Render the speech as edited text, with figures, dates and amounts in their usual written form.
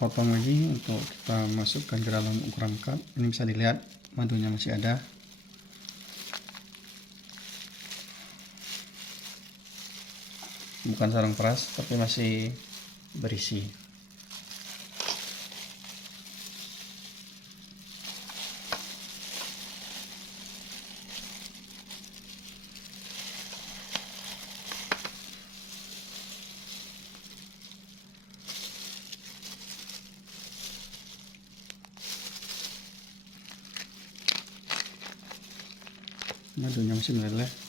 potong lagi untuk kita masukkan ke dalam ukuran cup. Ini bisa dilihat madunya masih ada. Bukan sarung peras tapi masih berisi. Madunya masih meleleh.